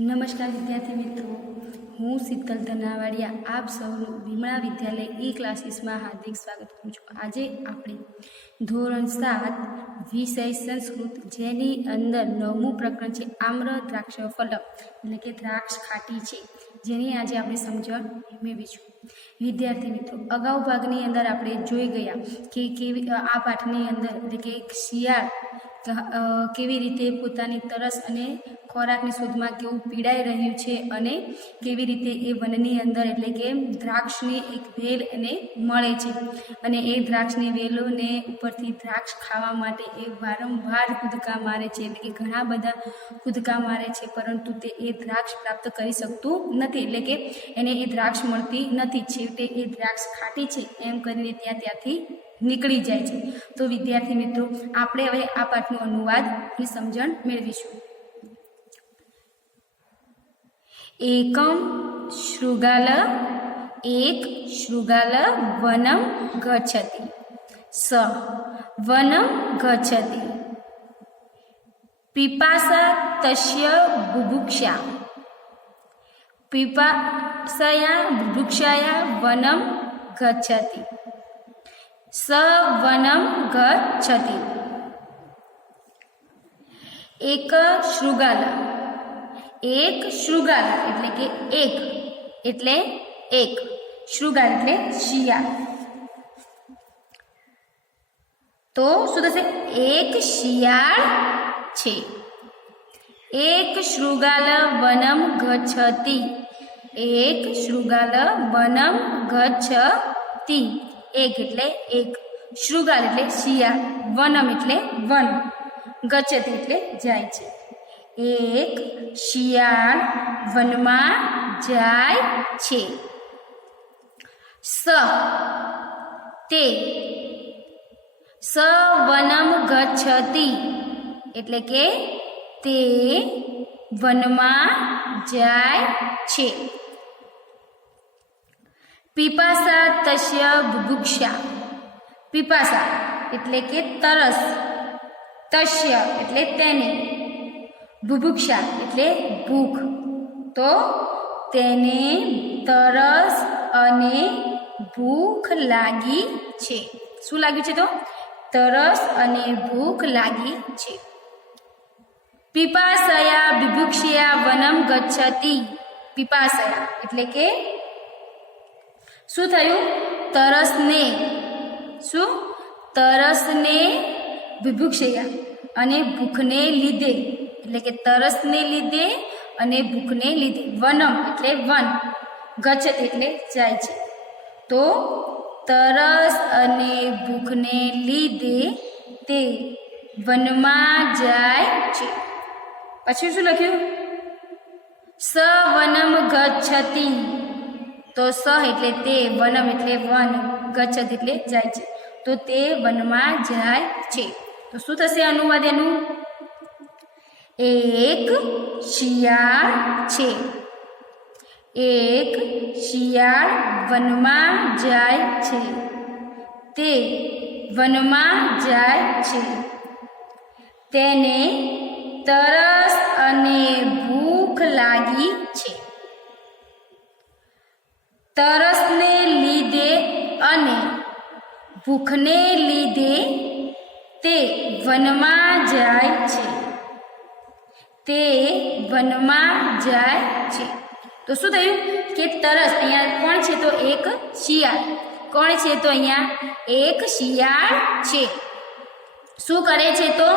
નમસ્કાર વિદ્યાર્થી મિત્રો, હું શીતલ ધનાવાડિયા આપ સૌનું વિમળા વિદ્યાલય ઈ ક્લાસીસમાં હાર્દિક સ્વાગત કરું છું। આજે આપણે ધોરણ 7 વિષય સંસ્કૃત જેની અંદર 9મું પ્રકરણ છે આમ્ર દ્રાક્ષ ફલમ એટલે કે દ્રાક્ષ ખાટી છે, જેની આજે આપણે સમજણ મેળવીશું। વિદ્યાર્થી મિત્રો, અગાઉ ભાગની અંદર આપણે જોઈ ગયા કે કેવી આ પાઠની અંદર એટલે કે શિયાળ કેવી રીતે પોતાની તરસ અને ખોરાકની શોધમાં કેવું પીડાઈ રહ્યું છે અને કેવી રીતે એ વનની અંદર એટલે કે દ્રાક્ષની એક વેલ એને મળે છે અને એ દ્રાક્ષની વેલોને ઉપરથી દ્રાક્ષ ખાવા માટે એ વારંવાર કૂદકા મારે છે, એટલે કે ઘણા બધા કૂદકા મારે છે, પરંતુ તે એ દ્રાક્ષ પ્રાપ્ત કરી શકતું નથી, એટલે કે એને એ દ્રાક્ષ મળતી નથી। છેવટે એ દ્રાક્ષ ખાટી છે એમ કરીને ત્યાંથી નીકળી જાય છે। તો વિદ્યાર્થી મિત્રો, આપણે હવે આ પાઠનો અનુવાદ અને સમજણ મેળવીશું। એકમ શૃગાલ એક શૃગાલ વનમ ગચ્છતિ સ વનમ ગચ્છતિ પિપાસા તસ્ય બુભુક્ષા પિપાસયા બુભુક્ષાયા વનમ ગચ્છતિ સ વનમ ગચ્છતિ। એક શૃગાલ, એક શૃગાલ એટલે કે એક શૃગાલ એટલે શિયાળ। તો શું થશે? એક શિયાળ છે। એક શૃગાલ વનમ ગચ્છતિ, એક શૃગાલ વનમ ગચ્છતિ। એક એટલે એક, શૃગાલ એટલે શિયાળ, વનમ એટલે વન, ગચ્છતિ એટલે જાય છે। એક શિયાળ વનમાં જાય છે। સ તે, સ વનમ ગચ્છતિ એટલે કે તે વનમાં જાય છે। પિપાસા તસ્ય બુભુક્ષા, પિપાસા એટલે કે તરસ, તસ્ય એટલે તેની, બુભુક્ષા એટલે ભૂખ, તો તેને તરસ અને ભૂખ લાગી છે। શું લાગ્યું છે? તો તરસ અને ભૂખ લાગી છે। પિપાસયા બુભુક્ષયા વનમ ગચ્છતિ, પિપાસયા એટલે કે શું થયું? તરસને, શું? તરસને બુભુક્ષયા અને ભૂખને લીધે, એટલે કે તરસને લીધે અને ભૂખને લીધે, વનમ એટલે વન, ગચ્છતિ એટલે જાય છે। તો તરસ અને ભૂખને લીધે તે વનમાં જાય છે। પછી શું લખ્યું? સ વનમ ગચ્છતિ, તો સ એટલે તે, વનમ એટલે વન, ગચ્છતિ એટલે જાય છે, તો તે વનમાં જાય છે। તો શું થશે અનુવાદ એનું? એક શિયાળ છે, એક શિયાળ વનમાં જાય છે, તે વનમાં જાય છે, તેને તરસ અને ભૂખ લાગી છે। તરસને લીધે અને ભૂખને લીધે તે વનમાં જાય છે, તે વનમાં જાય છે। તો શું થયું કે તરસ, અહીંયા કોણ છે? તો એક શિયાળ, કોણ છે? તો અહીંયા એક શિયાળ છે। શું કરે છે? તો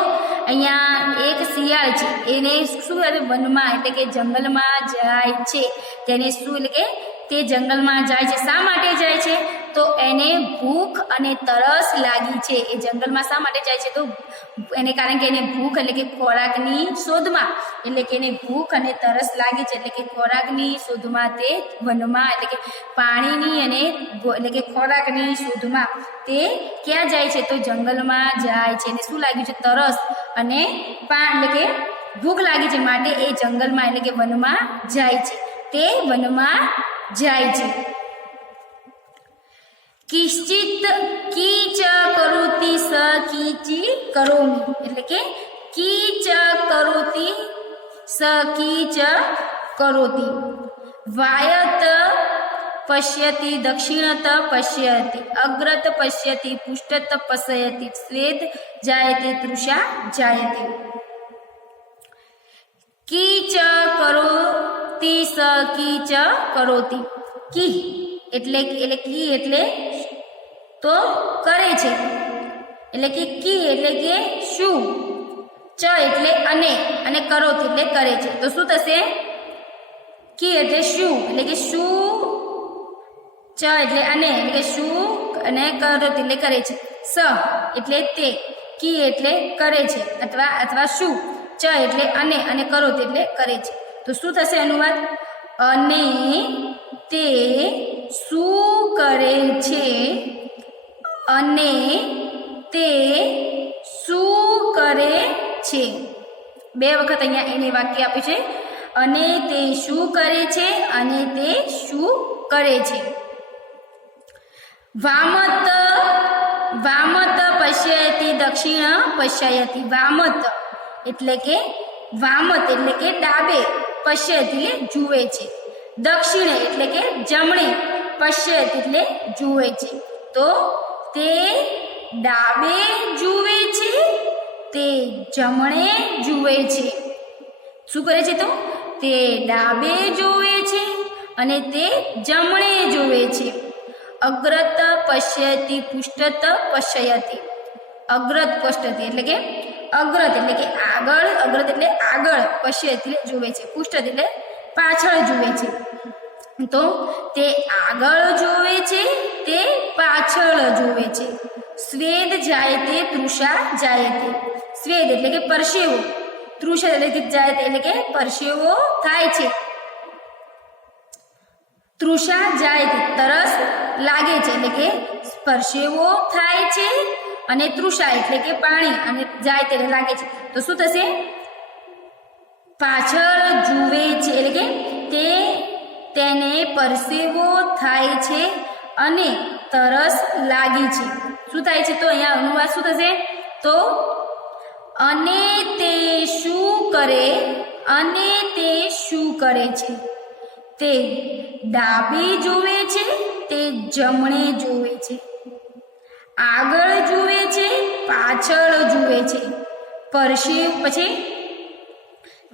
અહીંયા એક શિયાળ છે, એને શું કરે? વનમાં એટલે કે જંગલમાં જાય છે, તેને શું એટલે કે તે જંગલમાં જાય છે। શા માટે જાય છે? તો એને ભૂખ અને તરસ લાગી છે। એ જંગલમાં શા માટે જાય છે? તો એને કારણ કે એને ભૂખ એટલે કે ખોરાકની શોધમાં, એટલે કે એને ભૂખ અને તરસ લાગી છે, એટલે કે ખોરાકની શોધમાં તે વનમાં એટલે કે પાણીની અને એટલે કે ખોરાકની શોધમાં તે ક્યાં જાય છે? તો જંગલમાં જાય છે। એને શું લાગ્યું છે? તરસ અને એટલે કે ભૂખ લાગી છે, માટે એ જંગલમાં એટલે કે વનમાં જાય છે, તે વનમાં જાય છે। કિશ્ચિત કીચ કરોતિ સ કીચી કરોમિ એટલે કે કીચ કરોતિ સ કીચ करोति। वायत पश्यति दक्षिणत पश्यति, अग्रत पश्यति पृष्ठत पश्यति, स्वेद जायते तृषा जायते। कीच करोति स कीच करोति। की એટલે કી એટલે તો કરે છે, એટલે કે કી એટલે કે શું, ચ એટલે અને કરોતિ એટલે કરે છે, તો શું થશે? કી એટલે શું, એટલે કે શું, ચ એટલે એટલે કે શું અને કરોતિ એટલે કરે છે, સ એટલે તે, કી એટલે કરે છે અથવા શું, ચ એટલે અને કરોતિ એટલે કરે છે, તો શું થશે અનુવાદ? અને તે શું કરે છે, અને તે શું કરે છે. બે વખત અહીંયા એને વાક્ય આપ્યું છે, અને તે શું કરે છે, અને તે શું કરે છે. વામત વામત પશ્યતિ દક્ષિણ પશ્યતિ. વામત એટલે કે ડાબે, પશ્યતિ એટલે જુએ છે, દક્ષિણ એટલે કે જમણે, પશ્યતિ એટલે જુએ છે, તો તે ડાબે જુએ છે, તે જમણે જુએ છે. શું કરે છે? તો તે ડાબે જુએ છે અને તે જમણે જુએ છે. અગ્રત પશ્યતિ પૃષ્ઠત પશ્યતિ. અગ્રત પશ્યતિ એટલે કે અગ્રત એટલે કે આગળ, અગ્રત એટલે આગળ, પશ્યતિ એટલે જુએ છે, પૃષ્ઠત એટલે પાછળ જુએ છે, તો તે આગળ જુએ છે, તે પાછળ જુએ છે. સ્વેદ જાયતે તૃષા જાયતે. સ્વેદ એટલે કે પરસેવો, તૃષા એટલે કે જાયતે એટલે કે પરસેવો થાય છે, તૃષા જાયતે તરસ લાગે છે એટલે કે પરસેવો થાય છે, અને તૃષા એટલે કે પાણી, અને જાયતે એટલે લાગે છે, તો શું થશે? પાછળ જુએ છે એટલે કે તેને પરસેવો થાય છે અને તરસ લાગી છે. શું થાય છે? તો અહીંયા અનુવાદ શું થશે? તો અને તે શું કરે, અને તે શું કરે છે? તે ડાબે જુએ છે, તે જમણે જુએ છે, આગળ જુએ છે, પાછળ જુએ છે, પછી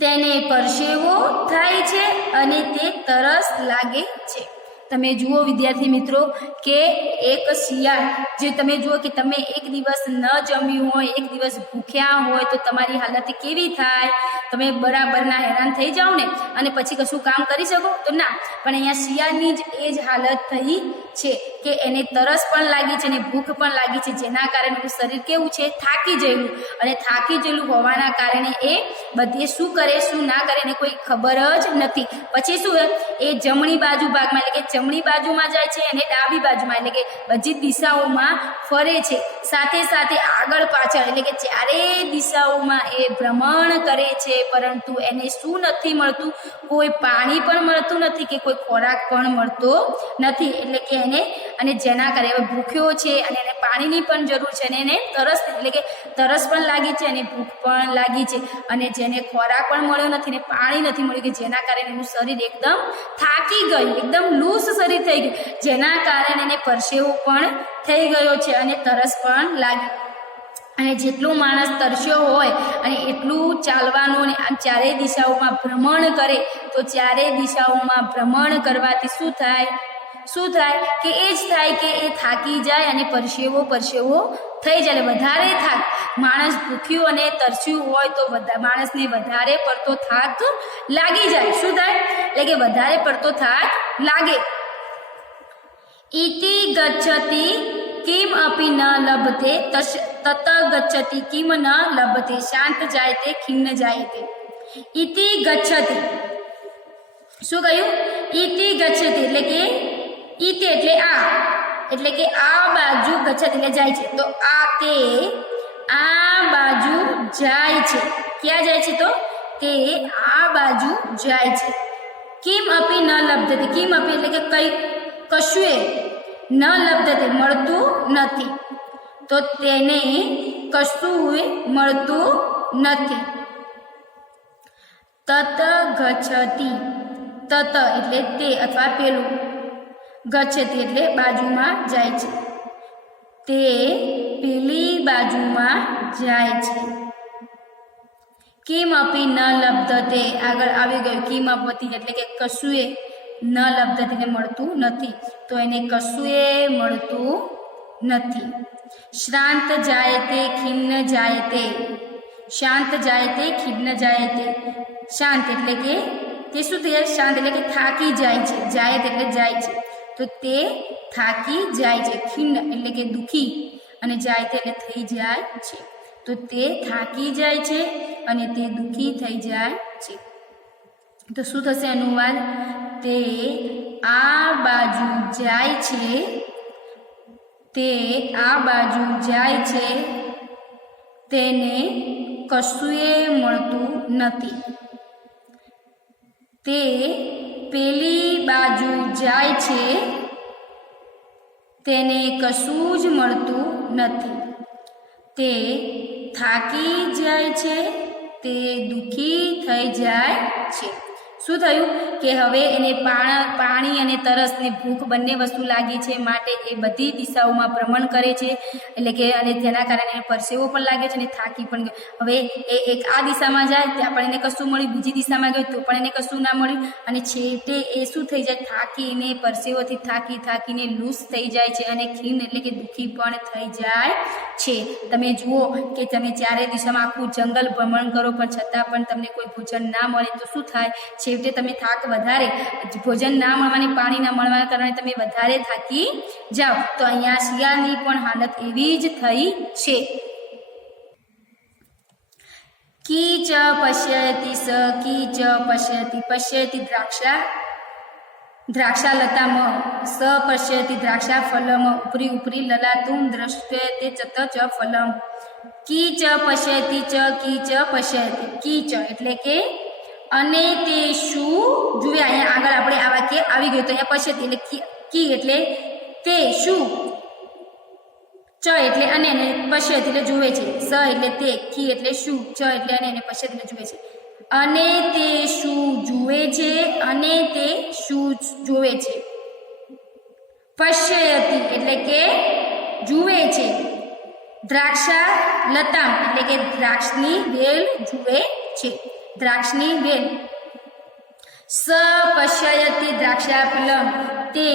તેને પરસેવો થાય છે અને તે તરસ લાગે છે. તમે જુઓ વિદ્યાર્થી મિત્રો કે એક શિયાળ, જે તમે જુઓ કે તમે એક દિવસ ન જમ્યું હોય, એક દિવસ ભૂખ્યા હોય, તો તમારી હાલત કેવી થાય? તમે બરાબરના હેરાન થઈ જાઓ ને, અને પછી કશું કામ કરી શકો? તો ના. પણ અહીંયા શિયાળની જ એ જ હાલત થઈ છે કે એને તરસ પણ લાગી છે અને ભૂખ પણ લાગી છે, જેના કારણે એનું શરીર કેવું છે? થાકી ગયેલું, અને થાકી ગયેલું હોવાના કારણે એ બધે શું કરે શું ના કરે એને કોઈ ખબર જ નથી. પછી શું? એ જમણી બાજુ ભાગમાં એટલે કે જમણી બાજુમાં જાય છે અને ડાબી બાજુમાં એટલે કે બધી દિશાઓમાં ફરે છે, સાથે સાથે આગળ પાછળ એટલે કે ચારેય દિશાઓમાં એ ભ્રમણ કરે છે, પરંતુ એને શું નથી મળતું? કોઈ પાણી પણ મળતું નથી કે કોઈ ખોરાક પણ મળતો નથી. એટલે કે એને, અને જેના કારણે હવે ભૂખ્યો છે અને એને પાણીની પણ જરૂર છે, અને એને તરસ એટલે કે તરસ પણ લાગી છે અને ભૂખ પણ લાગી છે, અને જેને ખોરાક પણ મળ્યો નથી ને પાણી નથી મળ્યું, કે જેના કારણે એનું શરીર એકદમ થાકી ગયું, એકદમ લૂસ શરીર થઈ ગયું, જેના કારણે એને પરસેવો પણ થઈ ગયો છે અને તરસ પણ લાગી. અને જેટલું માણસ તરસ્યો હોય અને એટલું ચાલવાનું, અને આમ ચારેય દિશાઓમાં ભ્રમણ કરે, તો ચારેય દિશાઓમાં ભ્રમણ કરવાથી શું થાય? કે એ જ થાય કે એ થાકી જાય અને પરસેવો થઈ જાય. વધારે થાક, માણસ ભૂખ્યું અને તરસ્યું હોય તો માણસને વધારે પડતો થાક લાગી જાય. શું થાય? એટલે કે વધારે પડતો થાક લાગે. ઇતિ ગચ્છતિ કિમ અપી ન લભતે તત ગચ્છતિ કિમ ન લભતે શાંત જાયતે ખિન્ન જાયતે. ઇતિ ગચ્છતિ, શું કહ્યું? ઇતિ ગચ્છતિ એટલે કે ઇતિ એટલે કે આ બાજુ, ગચ્છતિ એટલે જાય છે, તો તે આ બાજુ જાય છે. ક્યાં જાય છે? તો તે આ બાજુ જાય છે. કિમ અપી ન લબ્ધતે. કિમ અપી એટલે કે કશુંય, ન લબ્ધતે મળતું નથી, તો તેને કશું મળતું નથી. તત ગચ્છતિ તત એટલે તે અથવા પેલું, ગચ્છતિ એટલે બાજુમાં જાય છે, તે પેલી બાજુમાં જાય છે. કિમપી ન લબ્ધતે આગળ આવી ગયું, કિમપતિ એટલે કે કશુંએ, ન લબ્ધતે મળતું નથી, તો એને કશુંએ મળતું નથી. શ્રાંત જાયતે ખિન્ન જાયતે, શાંત જાયતે ખિન્ન જાયતે, શાંત એટલે કે તે શું થઈ જાય, શાંત એટલે કે થાકી જાય છે, જાયત એટલે જાય છે, તો તે થાકી જાય છે, ખિન્ન એટલે કે દુખી અને જાયતે એટલે થઈ જાય છે, તો તે થાકી જાય છે અને તે દુખી થઈ જાય છે. તો શું થશે અનુવાદ, તે આ બાજુ જાય છે, તે આ બાજુ જાય છે, તેને કશુંએ મળતું નથી. તે પેલી બાજુ જાય છે, તેને કશું જ મળતું નથી. તે થાકી જાય છે, તે દુખી થઈ જાય છે. શું થયું કે હવે એને પાણી અને તરસ ને ભૂખ બંને વસ્તુ લાગી છે, માટે એ બધી દિશાઓમાં ભ્રમણ કરે છે, એટલે કે અને તેના કારણે એને પરસેવો પણ લાગે છે અને થાકી પણ ગયો. હવે એ એક આ દિશામાં જાય ત્યાં પણ એને કશું મળ્યું, બીજી દિશામાં ગયું તો પણ એને કશું ના મળ્યું, અને છેવટે એ શું થઈ જાય, થાકીને પરસેવોથી થાકીને લૂસ થઈ જાય છે અને ખીન એટલે કે દુઃખી પણ થઈ જાય છે. તમે જુઓ કે તમે ચારે દિશામાં આખું જંગલ ભ્રમણ કરો પણ છતાં પણ તમને કોઈ ભોજન ના મળે તો શું થાય, છેવટે તમે થાક વધારે, ભોજન ના મળવાની, પાણી ના મળવાના કારણે તમે વધારે થાકી જાઓ. તો અહીંયા શિયાળની પણ હાલત એવી જ થઈ છે. કીચ પશ્યતિ સ કીચ પશ્યતિ, પશ્યતિ દ્રાક્ષાલતામ, સ પશ્યતિ દ્રાક્ષા ફલમ, ઉપરી ઉપરી લલાતુમ દ્રષ્ટ્યતે ચત ચ ફલમ. કીચ પશ્યતિ ચ કીચ પશ્યતિ, કીચ એટલે કે અને તે શું જુએ. અહીંયા આગળ આપણે આ વાક્ય આવી ગયું, તો અહીંયા પશ્યતિ એટલે કી એટલે તે શું, ચ એટલે અને પશ્યતિ એટલે જુએ છે, સ એટલે તે, કી એટલે શું, ચ એટલે અને પશ્યતિ એટલે જુએ છે. અને તે શું જુએ છે, અને તે શું જુએ છે. પશ્યતિ એટલે કે જુએ છે, દ્રાક્ષા લતામ એટલે કે દ્રાક્ષની વેલ જુએ છે, દ્રાક્ષની વેલ. સ પશ્યતિ દ્રાક્ષા ફલમ, તે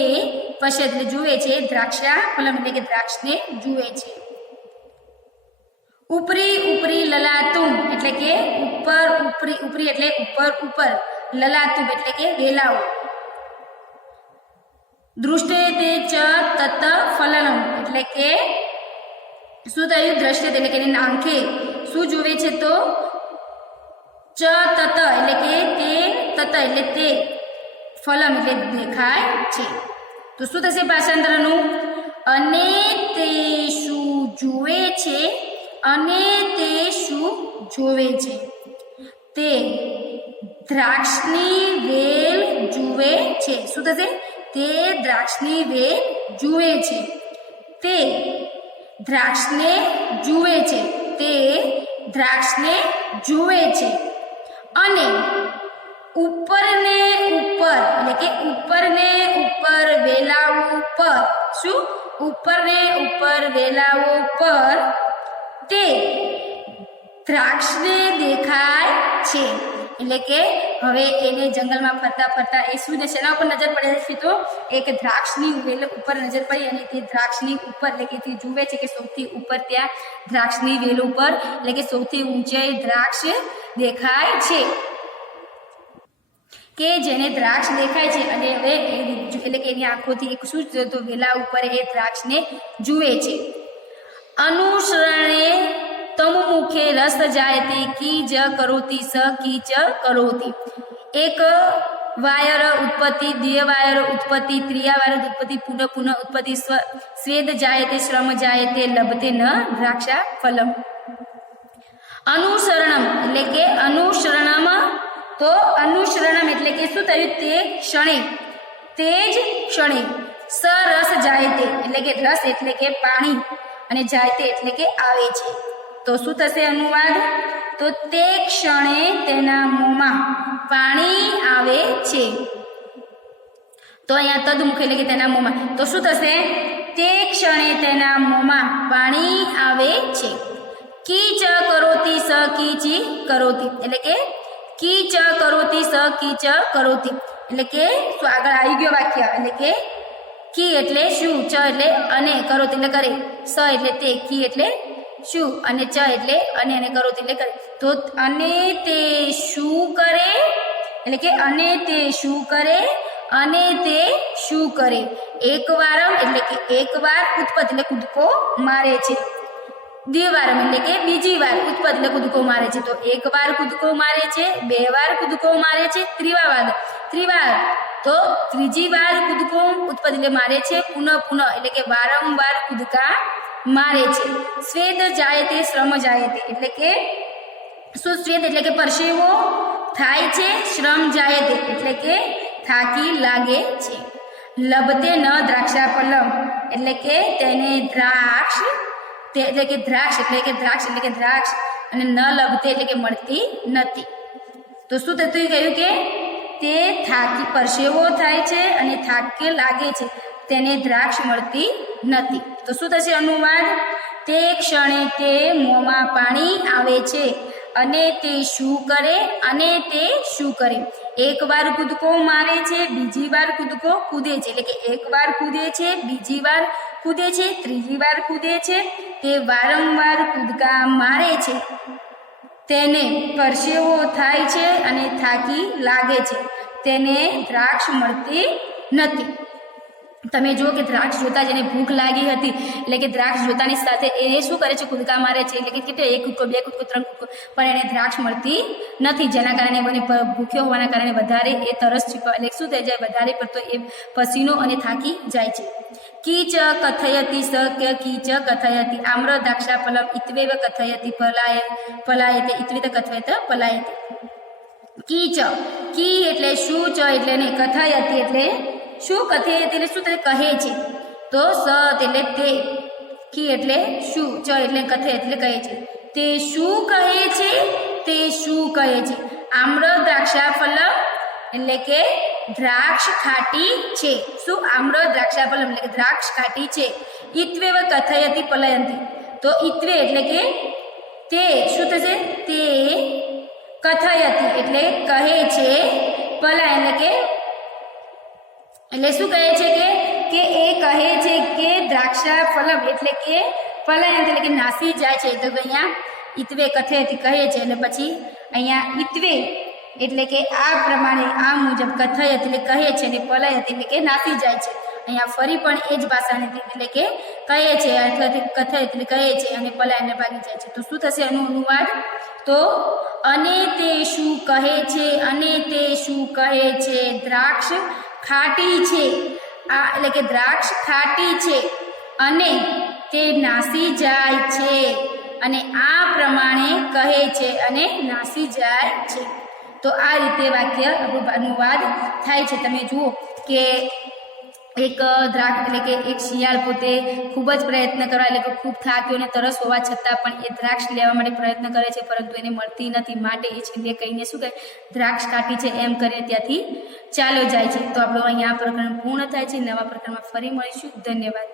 પશ્યતિ એટલે જુએ છે, દ્રાક્ષા ફલમ એટલે કે દ્રાક્ષને જુએ છે. ઉપરી ઉપરી લલાતુમ એટલે કે ઉપર, ઉપરી ઉપરી એટલે ઉપર ઉપર, લલાતુમ એટલે કે વેલાઓ. દૃષ્ટે ચ તત ફલનમ એટલે કે શું થયું, દ્રષ્ટિ એટલે કે એની આંખે શું જુએ છે, તો ચ તત એટલે કે તે, તત એટલે તે, ફલમ એટલે દેખાય છે. તો શું થશે ભાષાંતરનું, અને તે શું જુએ છે, અને તે શું જોવે છે. તે દ્રાક્ષની વેલ જુએ છે. શું થશે, તે દ્રાક્ષની વેલ જુએ છે, તે દ્રાક્ષને જુએ છે, તે દ્રાક્ષને જુએ છે. અને ઉપરને ઉપર એટલે કે ઉપરને ઉપર વેલાઓ પર, શું, ઉપરને ઉપર વેલાઓ પર તે દ્રાક્ષને દેખાય છે. એટલે કે હવે એને જંગલમાં ફરતા ફરતા એ શું શેના ઉપર નજર પડે છે, તો એક દ્રાક્ષની વેલ ઉપર નજર પડી અને તે દ્રાક્ષની ઉપર એટલે કે તે જુએ છે કે સૌથી ઉપર ત્યાં દ્રાક્ષની વેલ ઉપર એટલે કે સૌથી ઊંચાઈ દ્રાક્ષ દેખાય છે, કે જેને દ્રાક્ષ દેખાય છે. અને હવે એટલે કે એની આંખોથી એક શું તો વેલા ઉપર એ દ્રાક્ષને જુએ છે. અનુસરણે તમ મુખે રસ જાયતે કી જ કરોતી સ કી ચ કરોતી. એક વાયર ઉત્પત્તિ, દ્વિય વાયર ઉત્પત્તિ, ત્રિયા વાયર ઉત્પત્તિ, પુનઃ પુનઃ ઉત્પત્તિ, સ્વેદ જાયતે શ્રમ જાયતે લભતે ન દ્રાક્ષા ફલમ. અનુસરણમ એટલે કે અનુસરણમ, તો અનુસરણમ એટલે કે શું થયું, તે ક્ષણે, તે જ ક્ષણે. સ રસ જાયતે એટલે કે રસ એટલે કે પાણી, અને જાયતે એટલે કે આવે છે. તો શું થશે અનુવાદ, તો તે ક્ષણે તેના મોંમાં પાણી આવે છે, તો અહીંયા તદમુખ એટલે કે તેના મોંમાં, તો શું થશે? તે ક્ષણે તેના મોંમાં પાણી આવે છે. કીચ કરોતી સ કીચી કરોતી એટલે કે કીચ કરોતી સ કીચ કરોતી એટલે કે શું આગળ આવી ગયો વાક્ય, એટલે કે કી એટલે શું, ચ એટલે અને, કરોતી એટલે કરે, સ એટલે તે, કી એટલે શું અને ચ એટલે અને કરોતી એટલે કરે. તો અને તે શું કરે એટલે કે અને તે શું કરે, અને તે શું કરે. એકવારમ એટલે કે એકવાર, ઉત્પત્તિ એટલે કૂદકો મારે છે. દ્વિવારમ એટલે કે બીજી વાર, ઉત્પત્તિ એટલે કૂદકો મારે છે. તો એક વાર કૂદકો મારે છે, બે વાર કૂદકો મારે છે, ત્રિવાર તો ત્રીજી વાર કૂદકો ઉત્પત્તિ એટલે મારે છે, પુનઃ એટલે કે વારંવાર કૂદકા મારે છે. સ્વેદ જાયતે શ્રમ જાયતે એટલે કે શું? સ્વેદ એટલે કે પરસેવો થાય છે, શ્રમ જાયતે એટલે કે થાકી લાગે છે. લભતે ન દ્રાક્ષાફલમ એટલે કે તેને દ્રાક્ષ એટલે કે દ્રાક્ષ અને ન લભતે એટલે કે મળતી નથી. તો શું થતું કહ્યું કે તે થાકી પરસેવો થાય છે અને થાકે લાગે છે, તેને દ્રાક્ષ મળતી નથી. તો શું થશે અનુવાદ? તે ક્ષણે તે મોંમાં પાણી આવે છે અને તે શું કરે, અને તે શું કરે. એક વાર કૂદકો મારે છે, બીજી વાર કૂદકો કૂદે છે એટલે કે એક વાર કૂદે છે, બીજી વાર કૂદે છે, ત્રીજી વાર કૂદે છે. તે વારંવાર કૂદકા મારે છે, તેને પરસેવો થાય છે અને થાકી લાગે છે, તેને દ્રાક્ષ મળતી નથી. તમે જુઓ કે દ્રાક્ષ જોતા જેને ભૂખ લાગી હતી એટલે કે દ્રાક્ષ જોતાની સાથે એ શું કરે છે? કૂદકા મારે છે. એટલે કે કેટલે એક કૂદકો, બે કૂદકો, ત્રણ કૂદકો, પણ એને દ્રાક્ષ મળતી નથી, જેના કારણે મને ભૂખ્યો હોવાના કારણે વધારે એ તરસ એટલે શું થઈ જાય? વધારે પડતો એ પસીનો અને થાકી જાય છે. કીચ કથયતી સ કે કીચ કથયતી આમ્ર દ્રાક્ષાફલમ ઇત્વેવ કથયતી પલાયતે ઇત્વિત કથયત પલાયતે. કીચ, કી એટલે શું, ચ એટલે ને, કથયતી એટલે શું, કથયતી એટલે શું કહે છે. તો સ એટલે તે, કી એટલે શું, ચ એટલે કથયત એટલે કહે છે. તે શું કહે છે? તે શું કહે છે? આમ્ર દ્રાક્ષાફલમ એટલે કે દ્રાક્ષ ખાટી છે. શું? આમ્ર દ્રાક્ષાફલમ એટલે કે દ્રાક્ષ ખાટી છે. ઇત્વેવ કથયતી પલયંતી તો ઇત્વે એટલે કે તે શું થશે? તે કથયતી એટલે કહે છે, પલા એટલે શું કહે છે કે એ કહે છે કે દ્રાક્ષાફલમ એટલે કે પલાયંત એટલે કે નાસી જાય છે. તો અહીંયા ઇત્વે કથયતી કહે છે એટલે પછી અહીંયા ઇત્વે એટલે કે આ પ્રમાણે આ મુજબ કથયત એટલે કહે છે અને પલાયત એટલે કે નાસી જાય છે. અહીંયા ફરી પણ એ જ ભાષાને એટલે કે કહે છે, કથયત એટલે કહે છે અને પલાયન ભાગી જાય છે. તો શું થશે આનું અનુવાદ? તો અને તે શું કહે છે, અને તે શું કહે છે? દ્રાક્ષ ખાટી છે, આ એટલે કે દ્રાક્ષ ખાટી છે અને તે નાસી જાય છે, અને આ પ્રમાણે કહે છે અને નાસી જાય છે. તો આ રીતે વાક્ય અનુવાદ થાય છે. તમે જુઓ કે એક દ્રાક્ષ એટલે કે એક શિયાળ પોતે ખૂબ જ પ્રયત્ન કરવા એટલે કે ખૂબ થાક્યો અને તરસ હોવા છતાં પણ એ દ્રાક્ષ લેવા માટે પ્રયત્ન કરે છે, પરંતુ એને મળતી નથી. માટે એ છેલ્લે કહીને શું કહે? દ્રાક્ષ કાઢી છે એમ કરીને ત્યાંથી ચાલ્યો જાય છે. તો આપણું અહીંયા પ્રકરણ પૂર્ણ થાય છે. નવા પ્રકરણમાં ફરી મળીશું. ધન્યવાદ.